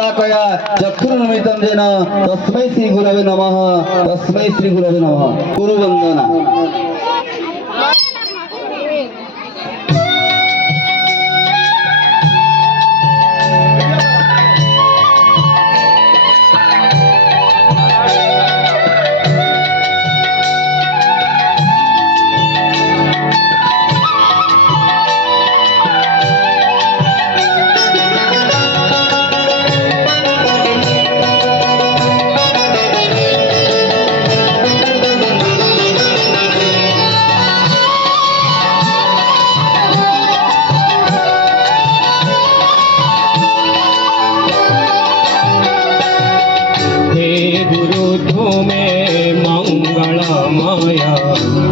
चक्षुर्निमित्तं जेन तस्मै श्री गुरवे नमः। तस्मै श्री गुरवे नमः। गुरुवंदना।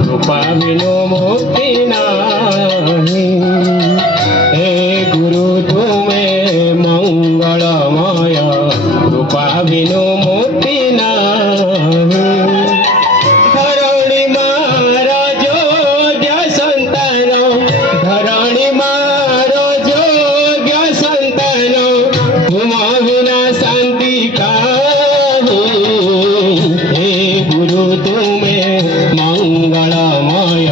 कृपा बिनु मुक्ति नाही। हे गुरु तुम्हें मंगलमय, कृपा बिनु मुक्ति नाही। धरणी मारो जोग्य संतान, धरणी मारो जोग्य संतान, तुम बिना शांति काहि। हे गुरु तुम्हें मंगलमय,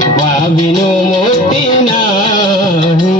कृपा बिनु मुक्ति नाही।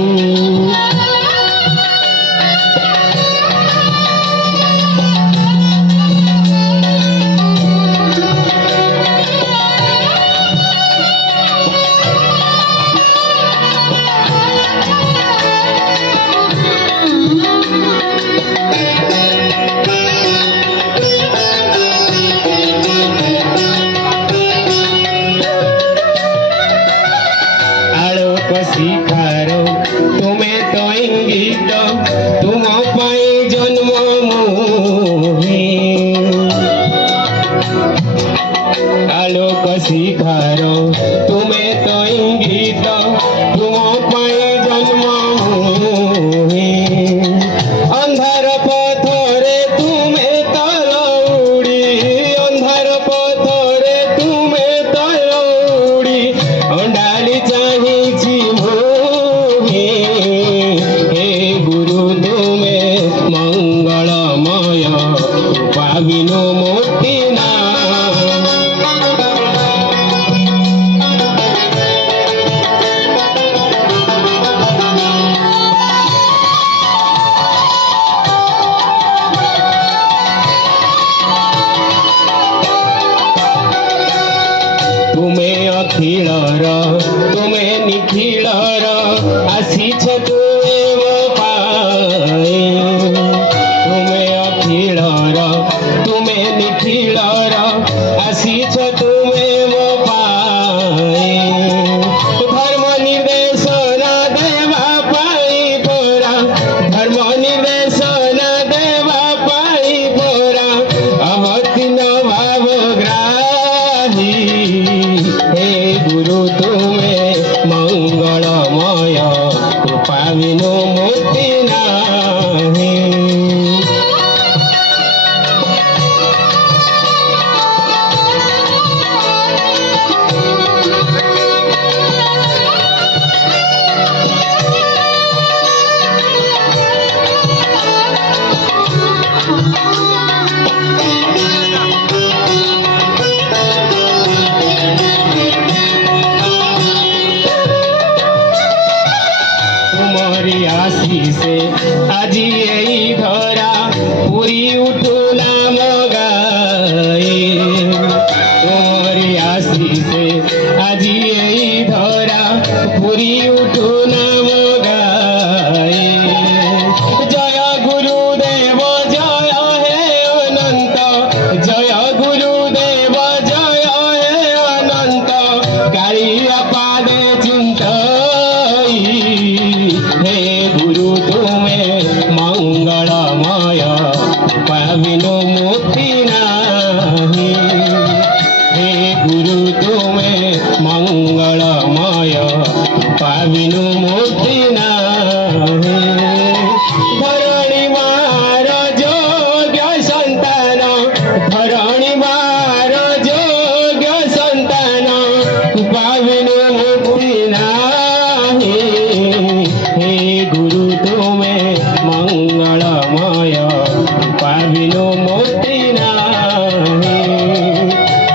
कृपा बिनु मुक्ति नाही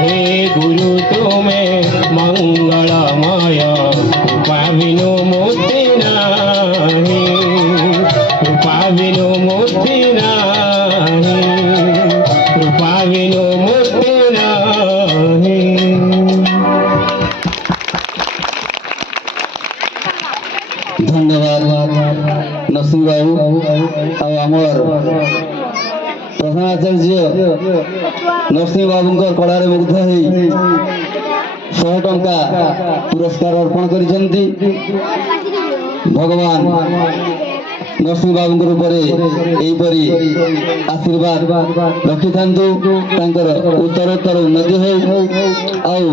हे गुरु तुमे मंगलमय कृपा बिनु मुक्ति नाही कृपा बिनु मुक्ति नाही कृपा बिनु मुक्ति नाही। धन्यवाद नरसिंह बाबू ଆଉ ଆମର ପ୍ରଧାନ ଆଚାର୍ଯ୍ୟ ନରସିଂହ ବାବୁଙ୍କ କଳାରେ ମୁଗ୍ଧ ହେଇ 100 ଟଙ୍କା ପୁରସ୍କାର ଅର୍ପଣ କରିଛନ୍ତି। ଭଗବାନ ନରସିଂହ ବାବୁଙ୍କ ଉପରେ ଏହିପରି ଆଶୀର୍ବାଦ ରଖିଥାନ୍ତୁ, ତାଙ୍କର ଉତ୍ତରୋତ୍ତର ଉନ୍ନତି ହେଉ। ଆଉ